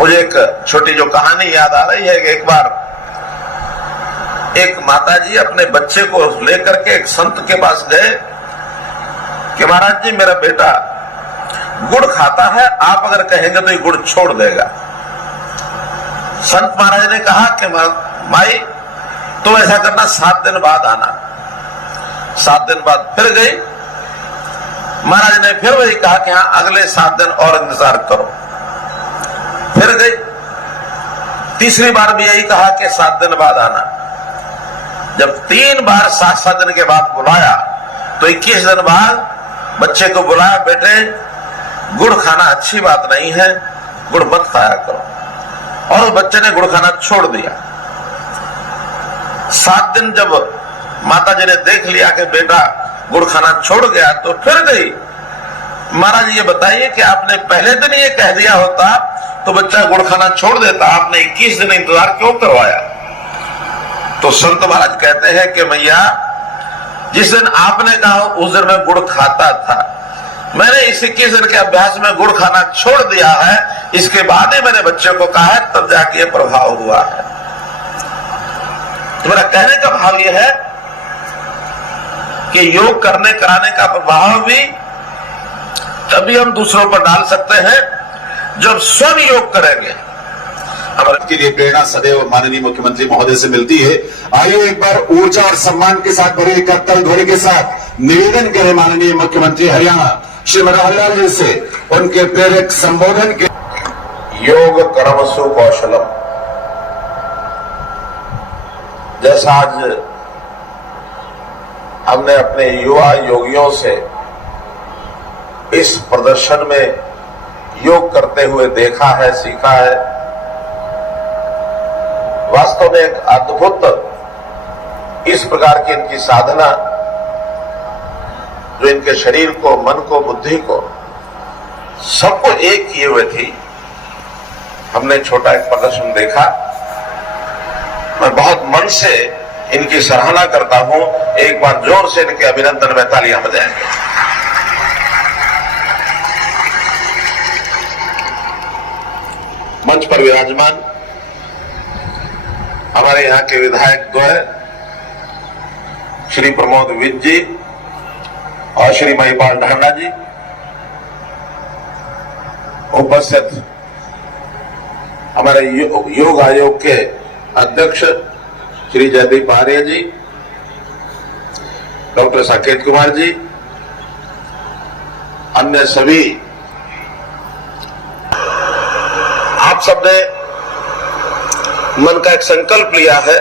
मुझे एक छोटी जो कहानी याद आ रही है कि एक बार एक माताजी अपने बच्चे को लेकर के एक संत के पास गए कि महाराज जी मेरा बेटा गुड़ खाता है, आप अगर कहेंगे तो ये गुड़ छोड़ देगा। संत महाराज ने कहा कि माई तुम ऐसा करना 7 दिन बाद आना। 7 दिन बाद फिर गई। महाराज ने फिर वही कहा कि हाँ अगले 7 दिन और इंतजार करो। फिर गई। तीसरी बार भी यही कहा कि 7 दिन बाद आना। जब 3 बार 7 दिन के बाद बुलाया तो 21 दिन बाद बच्चे को बुलाया, बेटे गुड़ खाना अच्छी बात नहीं है, गुड़ मत खाया करो। और उस बच्चे ने गुड़ खाना छोड़ दिया। 7 दिन जब माता जी ने देख लिया कि बेटा गुड़ खाना छोड़ गया तो फिर गई। महाराज ये बताइए कि आपने पहले दिन ये कह दिया होता तो बच्चा गुड़ खाना छोड़ देता, आपने 21 दिन इंतजार क्यों करवाया? तो संत महाराज कहते हैं कि भैया जिस दिन आपने कहा उस दिन मैं गुड़ खाता था, मैंने इस 21 दिन के अभ्यास में गुड़ खाना छोड़ दिया है, इसके बाद ही मैंने बच्चे को कहा है, तब जाके प्रभाव हुआ है। तो मेरा कहने का भाव यह है कि योग करने कराने का प्रभाव भी तभी हम दूसरों पर डाल सकते हैं जब स्वयं योग करेंगे। हमारे के लिए प्रेरणा सदैव माननीय मुख्यमंत्री महोदय से मिलती है। आइए एक बार ऊर्जा और सम्मान के साथ भरे कत्तल ध्वनि के साथ निवेदन करें माननीय मुख्यमंत्री हरियाणा श्री मनोहर लाल जी से उनके प्रेरक संबोधन के। योग कर्मसु कौशलम, जैसा आज हमने अपने युवा योगियों से इस प्रदर्शन में योग करते हुए देखा है, सीखा है, वास्तव में एक अद्भुत इस प्रकार की इनकी साधना जो इनके शरीर को, मन को, बुद्धि को, सबको एक किए हुए थी। हमने छोटा एक प्रदर्शन देखा। मैं बहुत मन से इनकी सराहना करता हूं। एक बार जोर से इनके अभिनंदन में तालियां बजाएंगे। मंच पर विराजमान हमारे यहाँ के विधायक द्वय श्री प्रमोद विज जी और श्री महिपाल ढांडा जी, उपस्थित हमारे योग आयोग के अध्यक्ष श्री जयदीप आर्य जी, डॉक्टर साकेत कुमार जी, अन्य सभी, आप सबने मन का एक संकल्प लिया है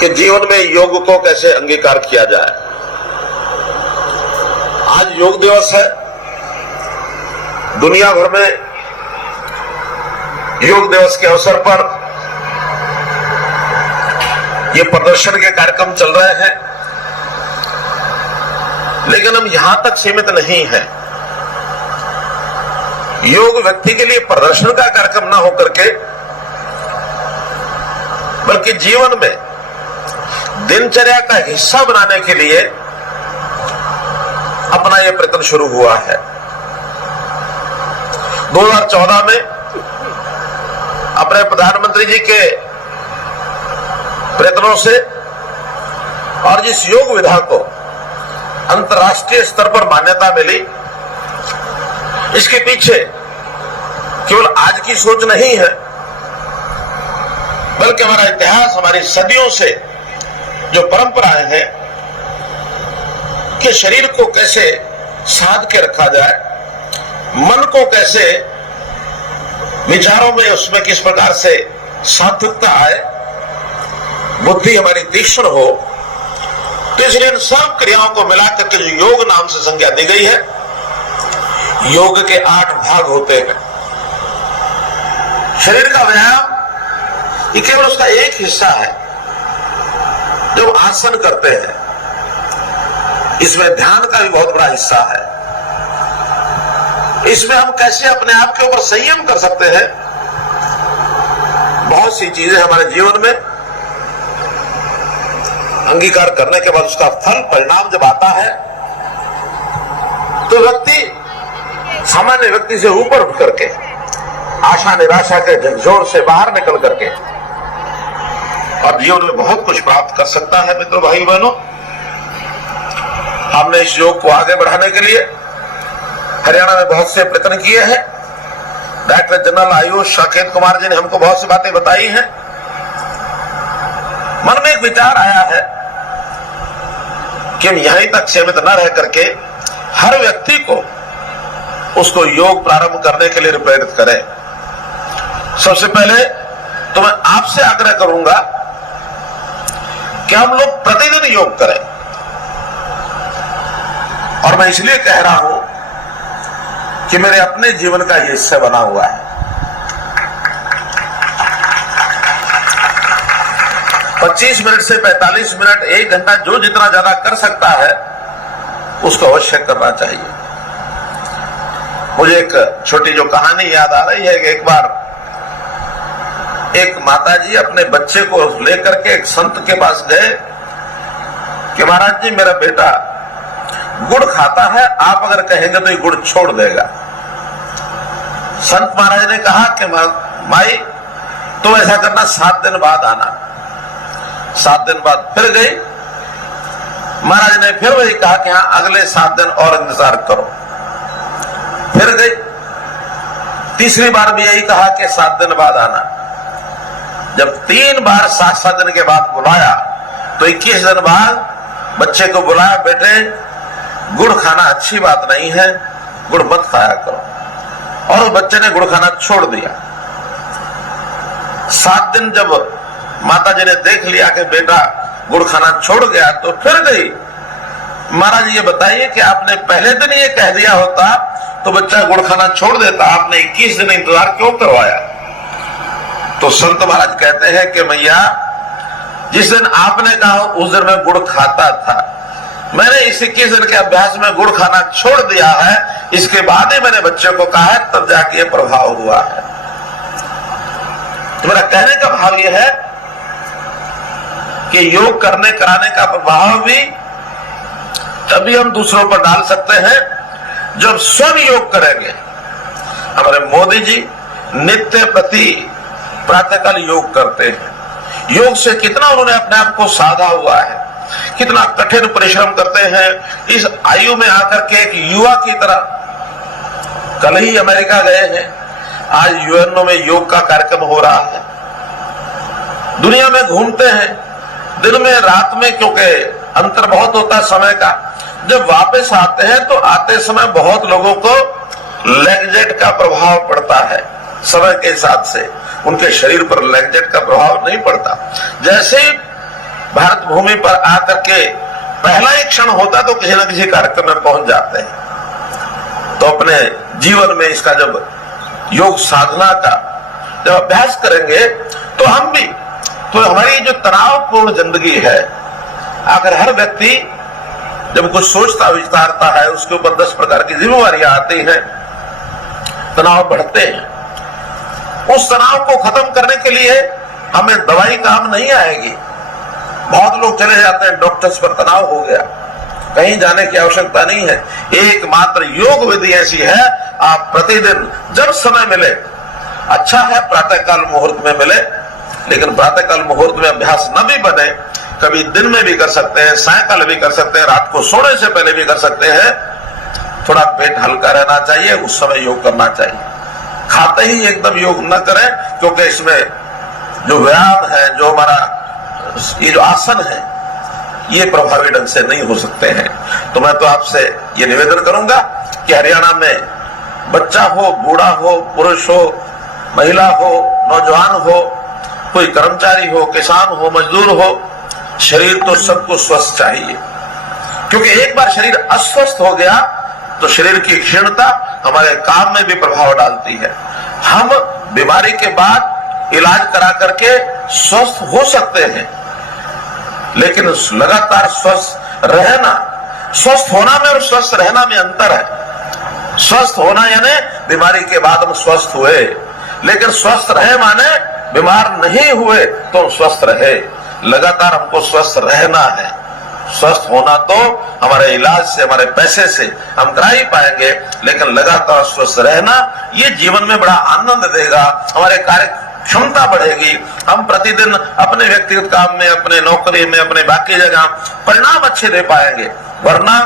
कि जीवन में योग को कैसे अंगीकार किया जाए। आज योग दिवस है। दुनिया भर में योग दिवस के अवसर पर ये प्रदर्शन के कार्यक्रम चल रहे हैं, लेकिन हम यहां तक सीमित नहीं हैं। योग व्यक्ति के लिए प्रदर्शन का कार्यक्रम ना होकर के बल्कि जीवन में दिनचर्या का हिस्सा बनाने के लिए अपना यह प्रयत्न शुरू हुआ है। 2014 में अपने प्रधानमंत्री जी के प्रयत्नों से और जिस योग विधा को अंतर्राष्ट्रीय स्तर पर मान्यता मिली, इसके पीछे केवल आज की सोच नहीं है, बल्कि हमारा इतिहास, हमारी सदियों से जो परंपराएं हैं कि शरीर को कैसे साध के रखा जाए, मन को कैसे विचारों में उसमें किस प्रकार से सात्विकता आए, बुद्धि हमारी तीक्ष्ण हो, तो इसलिए इन सब क्रियाओं को मिलाकर के जो योग नाम से संज्ञा दी गई है। योग के 8 भाग होते हैं। शरीर का व्यायाम ये केवल उसका एक हिस्सा है। जब आसन करते हैं इसमें ध्यान का भी बहुत बड़ा हिस्सा है। इसमें हम कैसे अपने आप के ऊपर संयम कर सकते हैं। बहुत सी चीजें हमारे जीवन में अंगीकार करने के बाद उसका फल, परिणाम जब आता है तो व्यक्ति सामान्य व्यक्ति से ऊपर उठ करके आशा निराशा के झकझोर से बाहर निकल करके और जीवन में बहुत कुछ प्राप्त कर सकता है। मित्रों, भाई बहनों, हमने इस योग को आगे बढ़ाने के लिए हरियाणा में बहुत से प्रयत्न किए हैं। डायरेक्टर जनरल आयुष साकेत कुमार जी ने हमको बहुत सी बातें बताई हैं। मन में एक विचार आया है कि हम यहीं तक सीमित न रह करके हर व्यक्ति को उसको योग प्रारंभ करने के लिए प्रेरित करें। सबसे पहले तो मैं आपसे आग्रह करूंगा कि हम लोग प्रतिदिन योग करें, और मैं इसलिए कह रहा हूं कि मेरे अपने जीवन का ये हिस्सा बना हुआ है। 25 मिनट से 45 मिनट, 1 घंटा, जो जितना ज्यादा कर सकता है उसको अवश्य करना चाहिए। मुझे एक छोटी जो कहानी याद आ रही है कि एक बार एक माताजी अपने बच्चे को लेकर के एक संत के पास गए कि महाराज जी, मेरा बेटा गुड़ खाता है, आप अगर कहेंगे तो ये गुड़ छोड़ देगा। संत महाराज ने कहा कि माई, तो ऐसा करना 7 दिन बाद आना। 7 दिन बाद फिर गई। महाराज ने फिर वही कहा कि हाँ, अगले 7 दिन और इंतजार करो। फिर गई। तीसरी बार भी यही कहा कि 7 दिन बाद आना। जब 3 बार 7 दिन के बाद बुलाया तो 21 दिन बाद बच्चे को बुलाया, बेटे गुड़ खाना अच्छी बात नहीं है, गुड़ मत खाया करो। और उस बच्चे ने गुड़ खाना छोड़ दिया। 7 दिन जब माता जी ने देख लिया कि बेटा गुड़ खाना छोड़ गया तो फिर गई। महाराज, ये बताइए कि आपने पहले दिन ये कह दिया होता तो बच्चा गुड़ खाना छोड़ देता, आपने 21 दिन इंतजार क्यों करवाया? तो संत महाराज कहते हैं कि मैया, जिस दिन आपने कहा उस दिन मैं गुड़ खाता था, मैंने इस 21 दिन के अभ्यास में गुड़ खाना छोड़ दिया है, इसके बाद ही मैंने बच्चे को कहा है, तब जाके ये प्रभाव हुआ है। तो मेरा कहने का भाव यह है कि योग करने कराने का प्रभाव भी तभी हम दूसरों पर डाल सकते हैं जब स्वयं योग करेंगे। हमारे मोदी जी नित्य प्रति प्रातःकाल योग करते हैं। योग से कितना उन्होंने अपने आप को साधा हुआ है, कितना कठिन परिश्रम करते हैं। इस आयु में आकर के एक युवा की तरह कल ही अमेरिका गए हैं, आज यूएनओ में योग का कार्यक्रम हो रहा है। दुनिया में घूमते हैं, दिन में रात में, क्योंकि अंतर बहुत होता है समय का। जब वापस आते हैं तो आते समय बहुत लोगों को लैक्जेट का प्रभाव पड़ता है। समय के हिसाब से उनके शरीर पर लैक्जेट का प्रभाव नहीं पड़ता। जैसे ही भारत भूमि पर आकर के पहला एक क्षण होता तो किसी न किसी कार्यक्रम में पहुंच जाते हैं। तो अपने जीवन में इसका जब योग साधना का जब अभ्यास करेंगे तो हम भी, तो हमारी जो तनावपूर्ण जिंदगी है, अगर हर व्यक्ति जब कुछ सोचता विचारता है उसके ऊपर 10 प्रकार की जिम्मेवारियां आती हैं, तनाव बढ़ते हैं। उस तनाव को खत्म करने के लिए हमें दवाई काम नहीं आएगी। बहुत लोग चले जाते हैं डॉक्टर्स पर, तनाव हो गया, कहीं जाने की आवश्यकता नहीं है। एकमात्र योग विधि ऐसी है, आप प्रतिदिन जब समय मिले, अच्छा है प्रातःकाल मुहूर्त में मिले, लेकिन प्रातःकाल मुहूर्त में अभ्यास न भी बने, कभी दिन में भी कर सकते हैं, सायंकाल भी कर सकते हैं, रात को सोने से पहले भी कर सकते हैं। थोड़ा पेट हल्का रहना चाहिए, उस समय योग करना चाहिए। खाते ही एकदम योग न करें, क्योंकि इसमें जो व्यायाम है, जो हमारा ये जो आसन है, ये प्रभावी ढंग से नहीं हो सकते हैं। तो मैं तो आपसे ये निवेदन करूंगा कि हरियाणा में बच्चा हो, बूढ़ा हो, पुरुष हो, महिला हो, नौजवान हो, कोई कर्मचारी हो, किसान हो, मजदूर हो, शरीर तो सबको स्वस्थ चाहिए। क्योंकि एक बार शरीर अस्वस्थ हो गया तो शरीर की क्षीणता हमारे काम में भी प्रभाव डालती है। हम बीमारी के बाद इलाज करा करके स्वस्थ हो सकते हैं, लेकिन लगातार स्वस्थ रहना, स्वस्थ होना में और स्वस्थ रहना में अंतर है। स्वस्थ होना यानी बीमारी के बाद हम स्वस्थ हुए, लेकिन स्वस्थ रहे माने बीमार नहीं हुए तो स्वस्थ रहे। लगातार हमको स्वस्थ रहना है, स्वस्थ होना तो हमारे इलाज से, हमारे पैसे से हम करा ही पाएंगे, लेकिन लगातार स्वस्थ रहना ये जीवन में बड़ा आनंद देगा, हमारे कार्य क्षमता बढ़ेगी, हम प्रतिदिन अपने व्यक्तिगत काम में, अपने नौकरी में, अपने बाकी जगह परिणाम अच्छे दे पाएंगे। वरना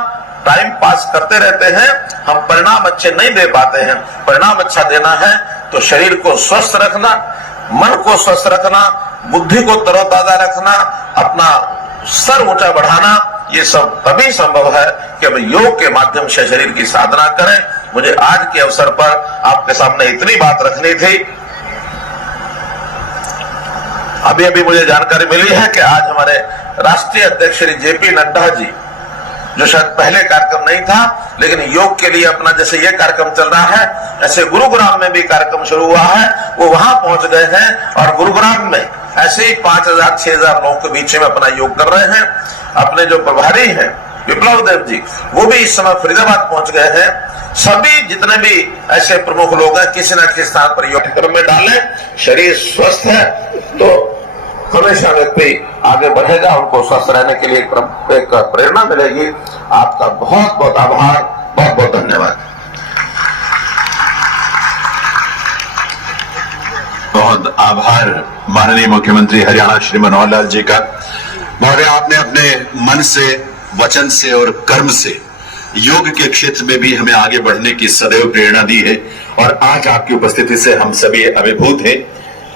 टाइम पास करते रहते हैं, हम परिणाम अच्छे नहीं दे पाते हैं। परिणाम अच्छा देना है तो शरीर को स्वस्थ रखना, मन को स्वस्थ रखना, बुद्धि को तरोताजा रखना, अपना सर ऊंचा बढ़ाना, ये सब तभी संभव है कि हम योग के माध्यम से शरीर की साधना करें। मुझे आज के अवसर पर आपके सामने इतनी बात रखनी थी। अभी अभी मुझे जानकारी मिली है कि आज हमारे राष्ट्रीय अध्यक्ष श्री जेपी नड्डा जी, जो शायद पहले कार्यक्रम नहीं था, लेकिन योग के लिए अपना जैसे ये कार्यक्रम चल रहा है, ऐसे गुरुग्राम में भी कार्यक्रम शुरू हुआ है, वो वहां पहुंच गए हैं और गुरुग्राम में ऐसे ही 5000 6000 लोगों के बीच में अपना योग कर रहे हैं। अपने जो प्रभारी हैं विप्लव देव जी, वो भी इस समय फरीदाबाद पहुंच गए हैं। सभी जितने भी ऐसे प्रमुख लोग हैं, किसी न किसी स्थान पर योग कार्यक्रम में डालें। शरीर स्वस्थ है तो हमेशा व्यक्ति आगे बढ़ेगा, उनको स्वस्थ रहने के लिए एक प्रेरणा मिलेगी। आपका बहुत बहुत आभार, बहुत बहुत धन्यवाद। बहुत आभार माननीय मुख्यमंत्री हरियाणा श्री मनोहर लाल जी का। महोदय, आपने अपने मन से, वचन से और कर्म से योग के क्षेत्र में भी हमें आगे बढ़ने की सदैव प्रेरणा दी है और आज आपकी उपस्थिति से हम सभी अभिभूत हैं।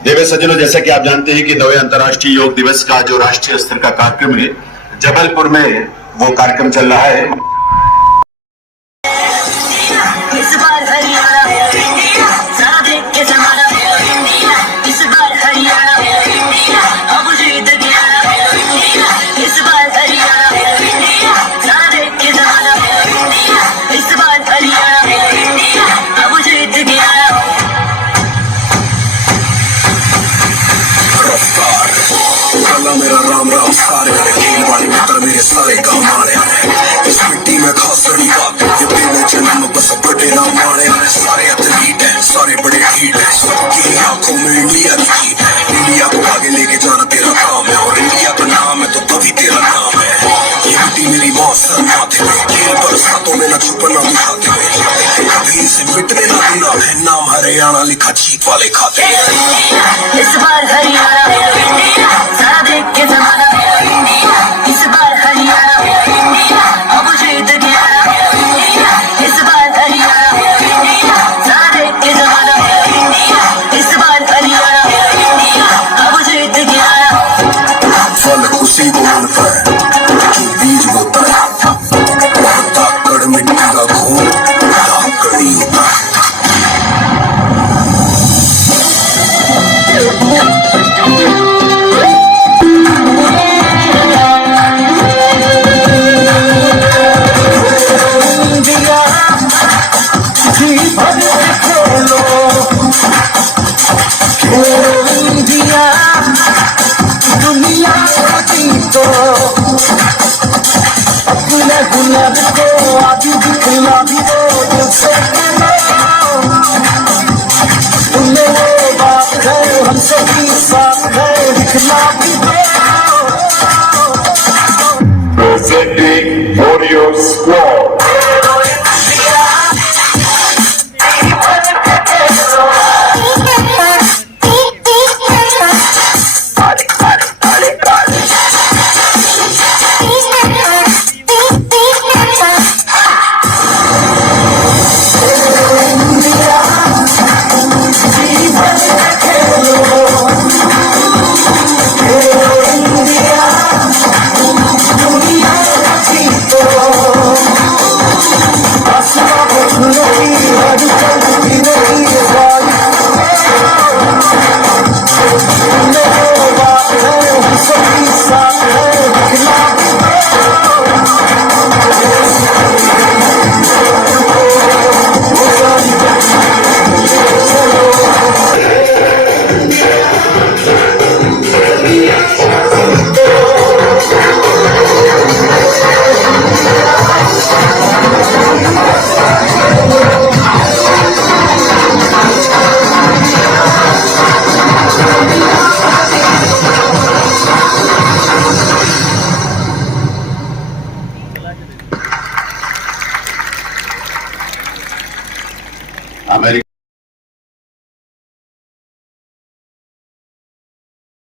देवे सज्जनों, जैसा कि आप जानते हैं कि 9वें अंतर्राष्ट्रीय योग दिवस का जो राष्ट्रीय स्तर का कार्यक्रम है, जबलपुर में वो कार्यक्रम चल रहा है। इस बार हरियाणा सारा देख के जमाना, इस बार हरियाणा अब जीत गया। इस बार हरियाणा सारा देख के जमाना, इस बार हरियाणा अब जीत गया। मेरा राम राम सारे खेल वाले मित्र मेरे सारे गाँव मारे। इस मिट्टी में खास बड़ी बात ये बेले जन्म बस बड़े नाम मारे। सारे एथलीट हैं, सारे बड़े हीट हैं, सबकी आंखों में इंडिया की जीत है। इंडिया को आगे लेके जाना तेरा काम है और इंडिया का नाम है तो तभी तेरा नाम है। ये मिट्टी मेरी मौत सर माथे में, खेल बरसातों में न छुपना दिखाते हुए, कभी इसे मिटने ना देना है। नाम हरियाणा लिखा जीत वाले खाते। इस बार हरियाणा सारा देख के जमाना, इस बार हरियाणा अब जीत गया। इस बार हरियाणा सारा देख के जमाना, इस बार हरियाणा अब जीत गया। फल खुशी को मिलता है जो बीज होता है, धाकड़ मिट्टी का घूम धाकड़ ही होता है। दुनिया को अपने गुलाब को आदि दिखला भी दो तुझसे, वो बात है हमसे